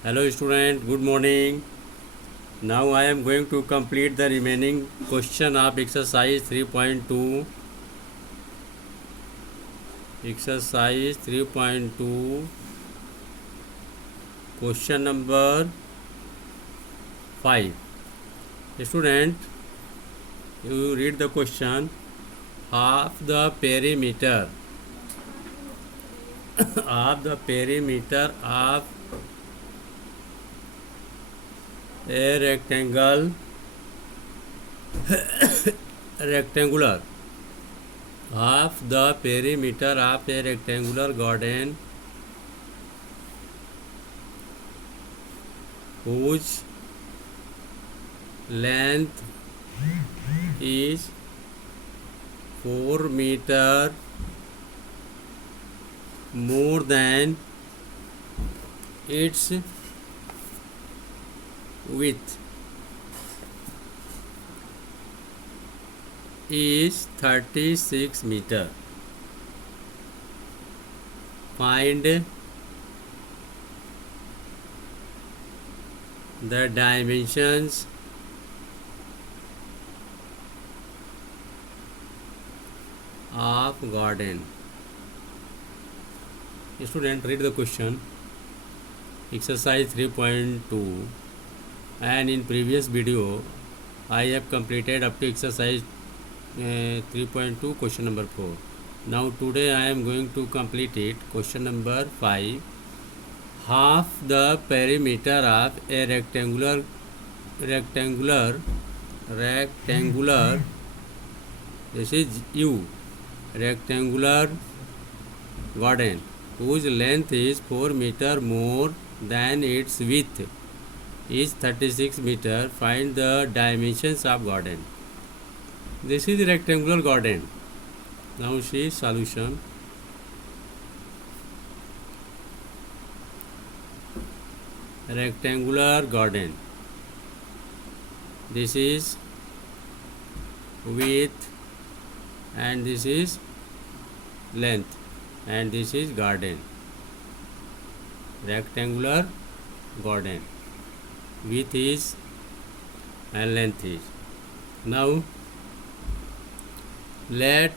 Hello student, good morning. Now I am going to complete the remaining question of exercise 3.2. Exercise 3.2, question number 5. Student, you read the question. Half the perimeter of a rectangular half the perimeter of a rectangular garden whose length is 4 meter more than its width is 36 meter. Find the dimensions of garden. Student, read the question. Exercise 3.2, and in previous video I have completed up to exercise 3.2 question number 4. Now today I am going to complete it. Question number 5. Half the perimeter of a rectangular this is U rectangular garden whose length is 4 meter more than its width is 36 meter. Find the dimensions of garden. This is the rectangular garden. Now see solution. Rectangular garden. This is width and this is length and this is garden. Rectangular garden. Width is and length is. Now let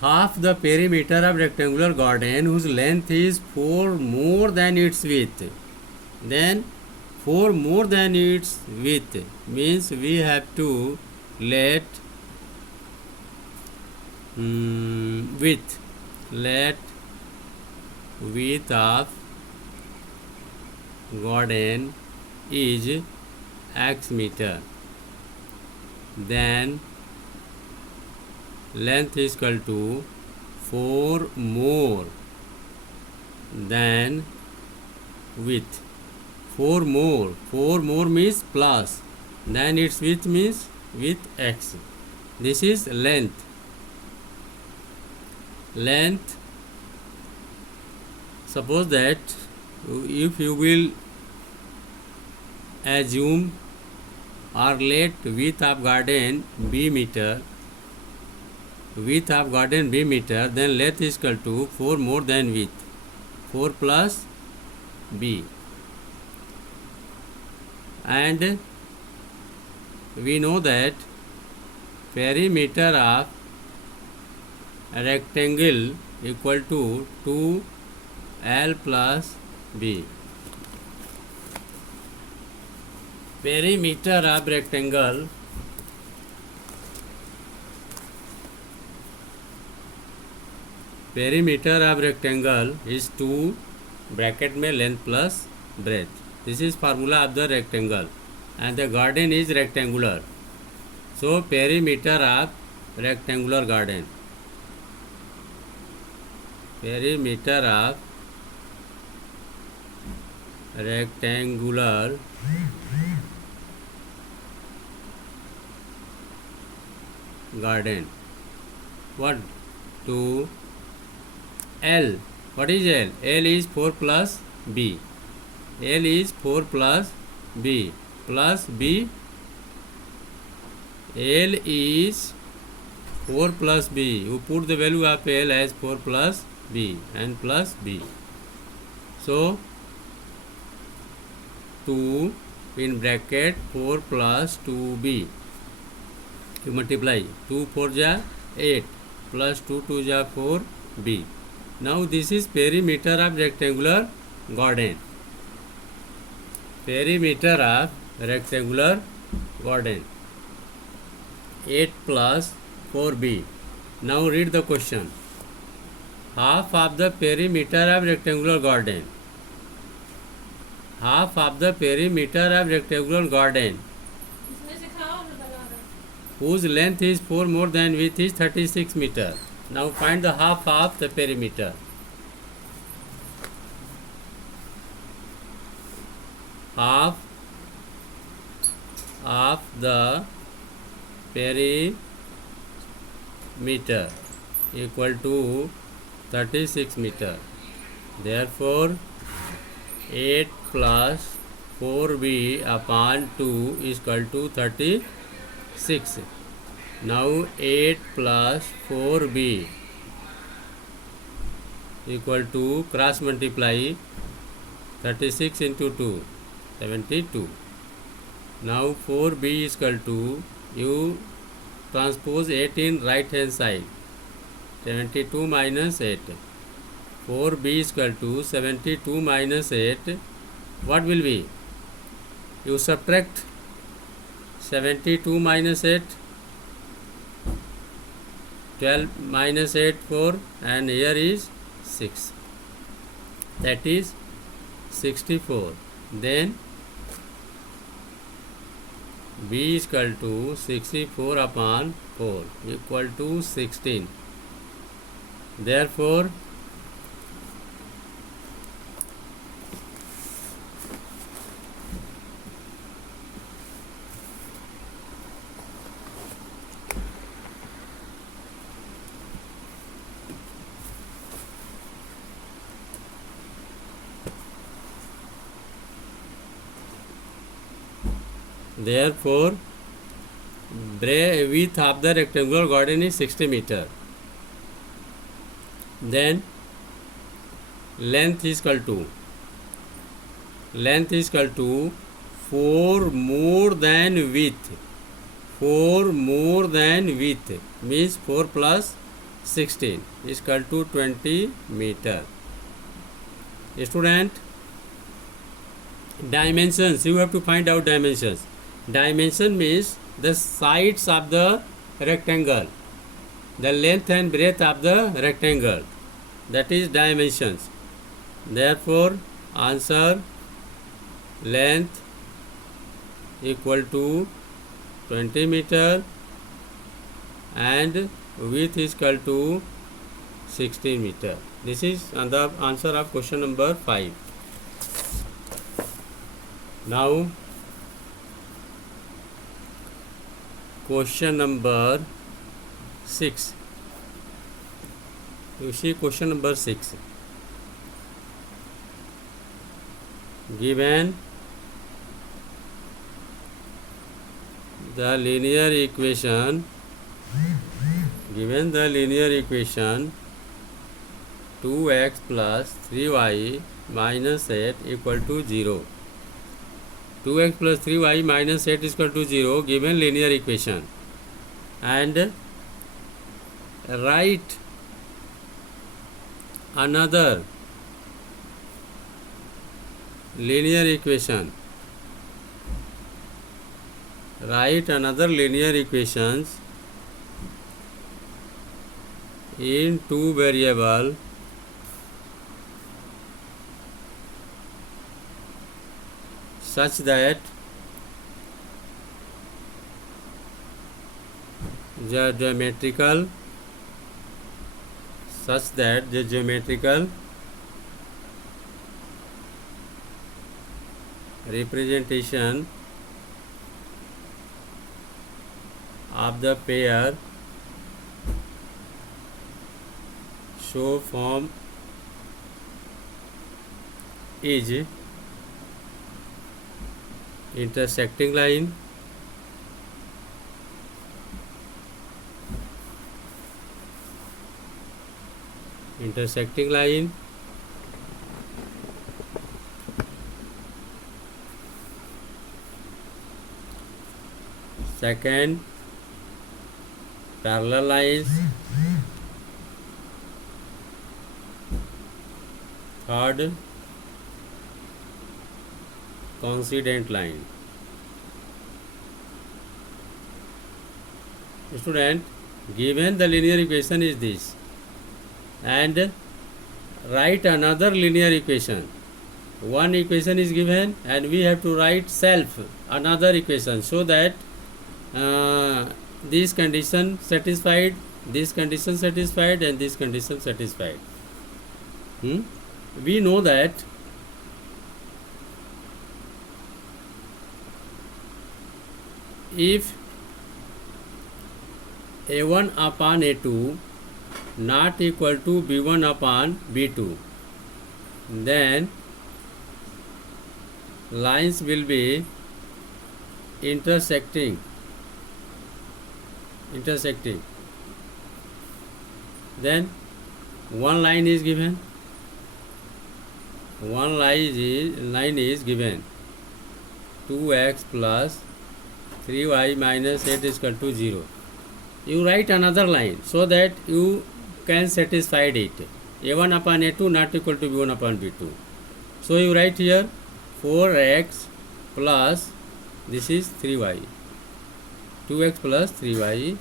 half the perimeter of rectangular garden whose length is 4 more than its width. Then 4 more than its width means we have to let width of garden is x meter. Then length is equal to 4 more than width. 4 more means plus, then its width means with x. This is length. Suppose that if you will assume or let width of garden b meter, then length is equal to 4 more than width, 4 plus b. And we know that perimeter of a rectangle equal to 2l plus b. Perimeter of rectangle is 2 bracket में length plus breadth. This is formula of the rectangle and the garden is rectangular. So perimeter of rectangular garden. Perimeter of rectangular garden. What? 2 L. What is L? L is 4 plus B. L is 4 plus B plus B. L is 4 plus B. You put the value of L as 4 plus B and plus B. So 2 in bracket 4 plus 2b. You multiply 2 4 ja 8 plus 2 2 ja 4b. Now this is perimeter of rectangular garden. Perimeter of rectangular garden. 8 plus 4b. Now read the question. Half of the perimeter of rectangular garden. Half of the perimeter of rectangular garden, whose length is 4 more than width is 36 meter. Now find the half of the perimeter. Half of the perimeter equal to 36 meter. Therefore 8 plus 4b upon 2 is equal to 36. Now 8 plus 4b equal to cross multiply 36 into 2, 72. Now 4b is equal to, you transpose 8 in right hand side, 72 minus 8. 4b is equal to 72 minus 8. What will be? You subtract 72 minus 8, 12 minus 8 4, and here is 6, that is 64. Then b is equal to 64 upon 4 equal to 16. Therefore Therefore, width of the rectangular garden is 60 meter. Then length is equal to 4 more than width. 4 more than width means 4 plus 16 is equal to 20 meter. Student, dimensions, you have to find out dimensions. Dimension means the sides of the rectangle, the length and breadth of the rectangle, that is dimensions. Therefore answer, length equal to 20 meter and width is equal to 16 meter. This is the answer of question number 5. Now question number 6. You see question number 6. Given the linear equation, 2x plus 3y minus 8 equal to 0. 2x plus 3y minus 8 is equal to 0 given linear equation, and write another linear equation. Write another linear equations in two variable such that the geometrical representation of the pair show form is intersecting line, second parallel lines, third coincident line. Student, given the linear equation is this, and write another linear equation. One equation is given and we have to write self another equation, so that this condition satisfied, this condition satisfied, and this condition satisfied. We know that if a1 upon a2 not equal to b1 upon b2, then lines will be intersecting. Then one line is given, line is given 2x plus 3y minus 8 is equal to 0. You write another line so that you can satisfy it. a1 upon a2 not equal to b1 upon b2. So you write here 4x plus, this is 3y, 2x plus 3y,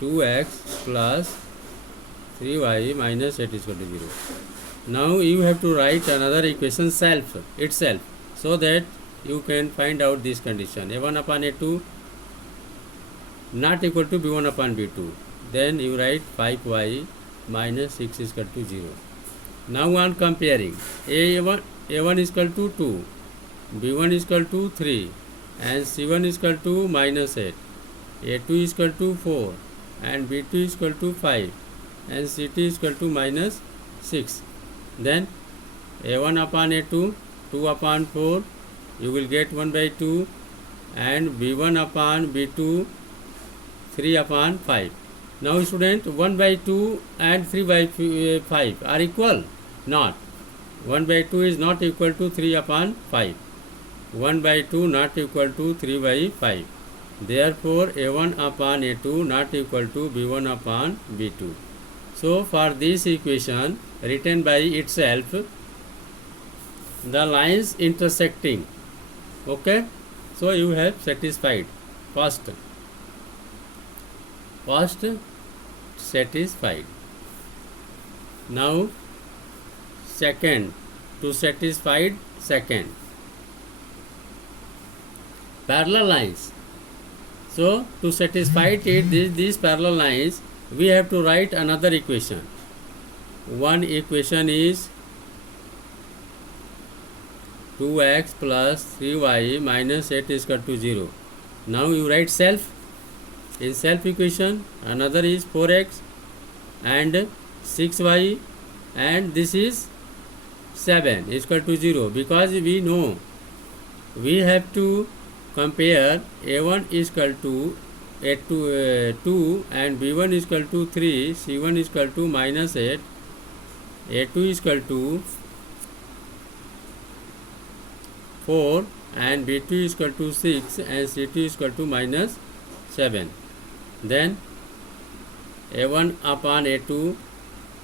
2x plus 3y minus 8 is equal to 0. Now you have to write another equation itself, so that you can find out this condition. a1 upon a2 not equal to b1 upon b2. Then you write 5y minus 6 is equal to 0. Now on comparing, a1 is equal to 2, b1 is equal to 3, and c1 is equal to minus 8, a2 is equal to 4, and b2 is equal to 5, and c2 is equal to minus 6. Then a1 upon a2, 2 upon 4, you will get 1 by 2, and b1 upon b2, 3 upon 5. Now student, 1 by 2 and 3 by 5 are equal? Not. 1 by 2 is not equal to 3 upon 5. 1 by 2 not equal to 3 by 5. Therefore, a1 upon a2 not equal to b1 upon b2. So, for this equation written by itself, the lines intersecting. Okay? So, you have satisfied first satisfied. Now second, to satisfied second, parallel lines. So to satisfy it, these parallel lines, we have to write another equation. One equation is 2x plus 3y minus 8 is equal to 0. Now you write self. In self equation, another is 4x and 6y, and this is 7 is equal to 0, because we know we have to compare a1 is equal to 2 and b1 is equal to 3, c1 is equal to minus 8, a2 is equal to 4, and b2 is equal to 6, and c2 is equal to minus 7. Then a1 upon a2,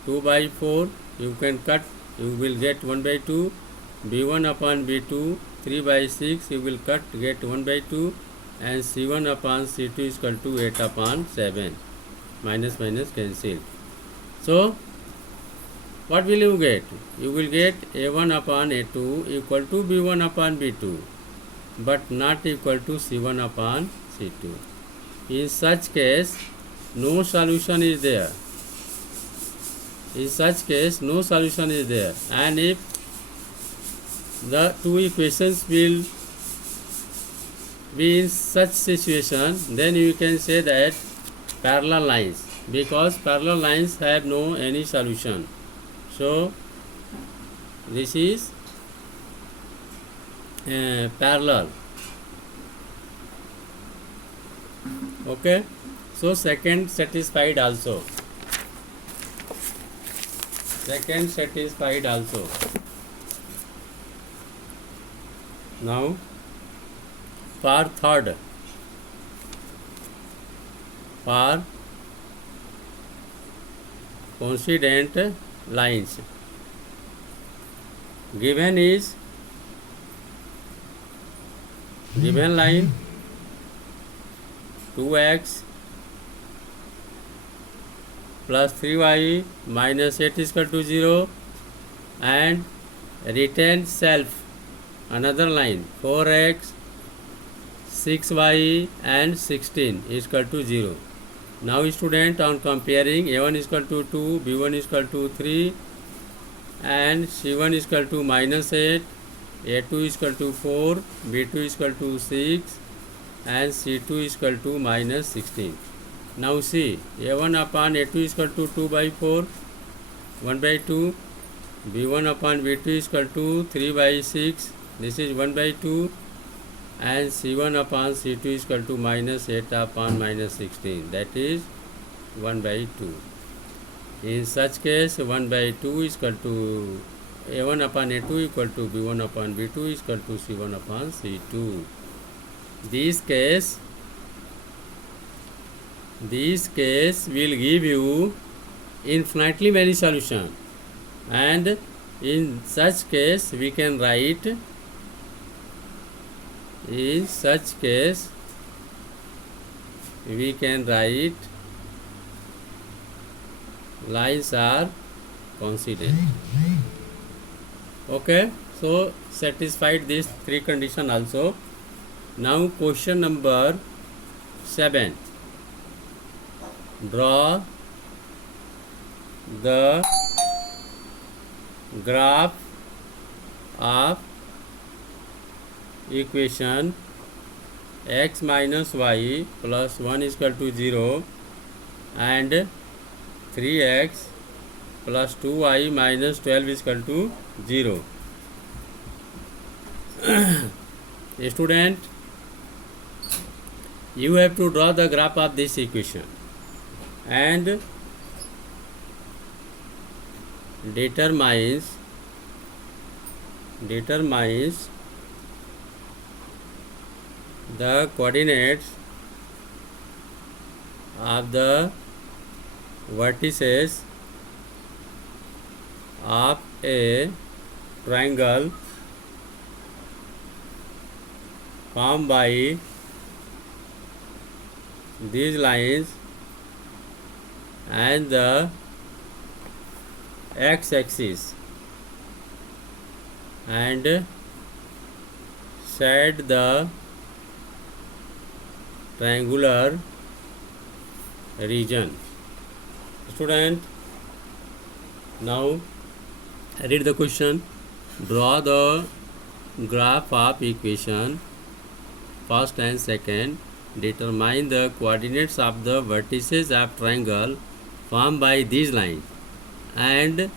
2 by 4, you can cut, you will get 1 by 2, b1 upon b2, 3 by 6, you will cut, get 1 by 2, and c1 upon c2 is equal to 8 upon 7, minus minus cancel. So what will you get? You will get a1 upon a2 equal to b1 upon b2, but not equal to c1 upon c2. In such case, no solution is there. In such case, no solution is there. And if the two equations will be in such situation, then you can say that parallel lines, because parallel lines have no any solution. So this is parallel. Okay, so second satisfied also. Second satisfied also. Now part third, for coincident lines. Given line 2x plus 3y minus 8 is equal to 0, and written self another line 4x 6y and 16 is equal to 0. Now student, on comparing, a1 is equal to 2, b1 is equal to 3, and c1 is equal to minus 8, a2 is equal to 4, b2 is equal to 6, and c2 is equal to minus 16. Now see, a1 upon a2 is equal to 2 by 4, 1 by 2, b1 upon b2 is equal to 3 by 6, this is 1 by 2, and c1 upon c2 is equal to minus 8 upon minus 16, that is 1 by 2. In such case, 1 by 2 is equal to a1 upon a2 equal to b1 upon b2 is equal to c1 upon c2. This case will give you infinitely many solutions, and in such case we can write, lines are coincident. Okay, so satisfied these three conditions also. Now question number 7. Draw the graph of equation x minus y plus 1 is equal to 0 and 3x plus 2y minus 12 is equal to 0. Student, you have to draw the graph of this equation and determines the coordinates of the vertices of a triangle formed by these lines and the x-axis, and set the triangular region. Student, now read the question. Draw the graph of equation first and second. Determine the coordinates of the vertices of triangle formed by these lines and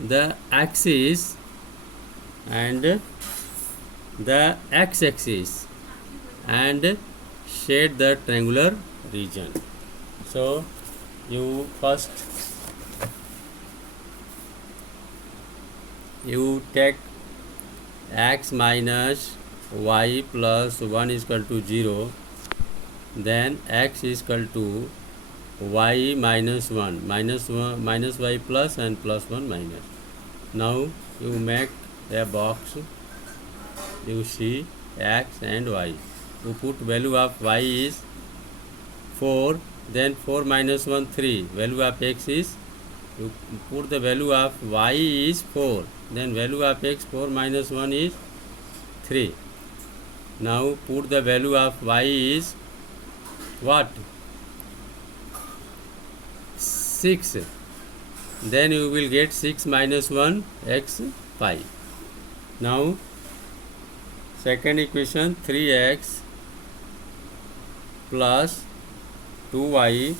the axis and the x-axis, and shade the triangular region. So you first take x minus y plus 1 is equal to 0, then x is equal to y minus 1 minus y plus and plus 1 minus. Now you make a box, you see x and y. You put value of y is 4, then 4 minus 1 3, value of x is, you put the value of y is 4, then value of x 4 minus 1 is 3. Now put the value of y is what? 6. Then you will get 6 minus 1 x 5. Now second equation, 3x plus 2y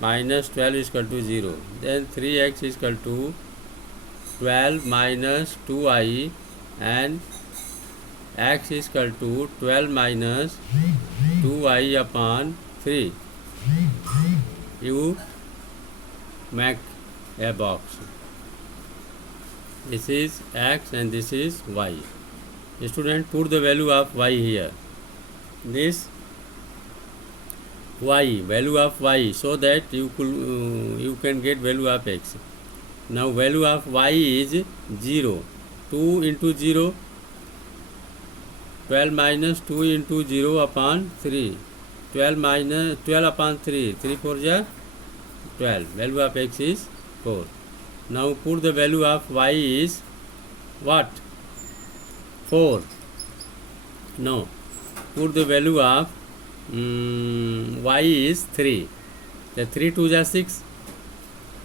minus 12 is equal to 0. Then 3x is equal to 12 minus 2y and x is equal to 12 minus 2y upon 3. You make a box. This is x and this is y. Student, put the value of y here. this y, value of y, so that you can get value of x. Now value of y is 0. 2 into 0, 12 minus 2 into 0 upon 3. 12 upon 3. 3 4 ja 12. Value of x is 4. Now put the value of y is what? 4. No. Put the value of y is 3. The 3 2 ja 6.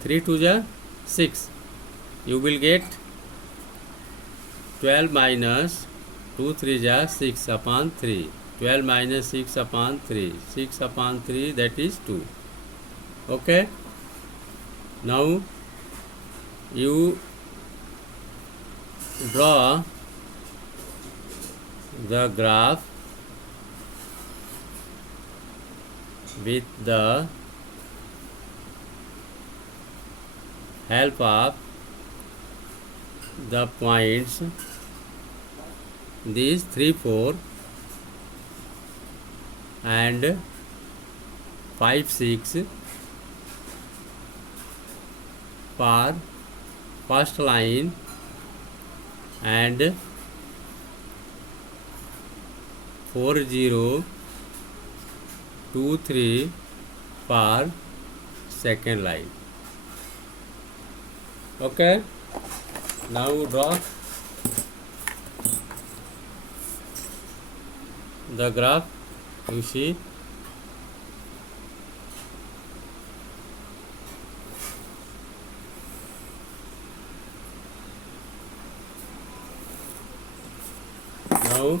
3 2 ja 6. You will get 12 minus 2 3 ja 6 upon 3. 12 minus 6 upon 3. 6 upon 3, that is 2. Okay. Now you draw the graph with the help of the points these 3 4 and 5 6 for first line and 4 0 2 3 for second line. Okay, now draw the graph. You see now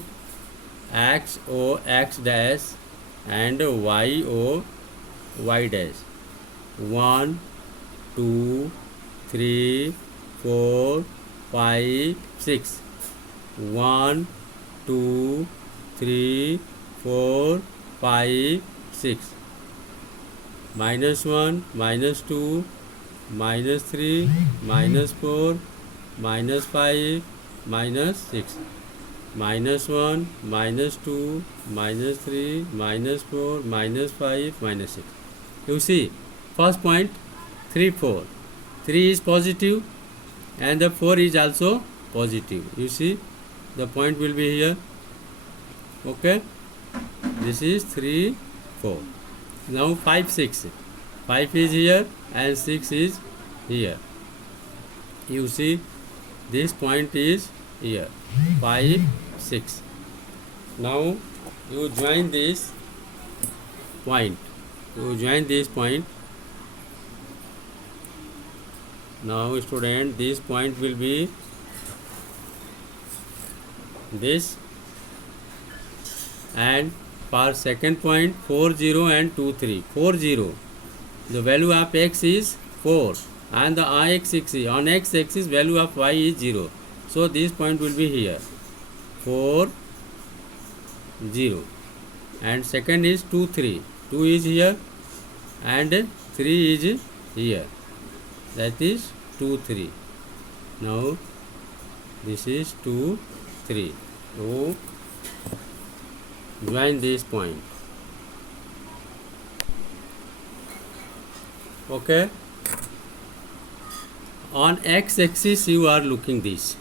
x o x dash and y o y dash. 1 2 3 4 5 6. 1 2 3 4 5 6. -1 -2 -3 -4 -5 -6. -1 -2 -3 -4 -5 -6. You see, first point 3 4. 3 is positive and the 4 is also positive. You see, the point will be here. Okay, this is 3 4. Now 5 6. 5 is here and 6 is here. You see, this point is here. 5 6. Now you join this point. You join this point. Now student, this point will be this, and for second point 4 0 and 2 3. 4 0, the value of x is 4 and the x axis, on x axis value of y is 0. So this point will be here 4 0, and second is 2 3. 2 is here and 3 is here, that is 2 3. Now this is 2 3. So join this point. Okay, on x axis you are looking this.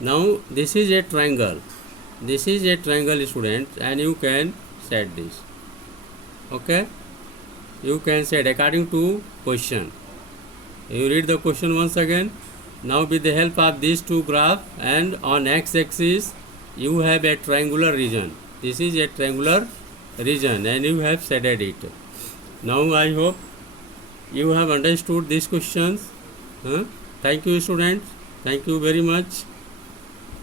Now this is a triangle. This is a triangle, student, and you can set this. Okay, you can set according to question. You read the question once again. Now with the help of these two graphs, and on x axis you have a triangular region. This is a triangular region and you have shaded it. Now I hope you have understood these questions. Thank you, students. Thank you very much.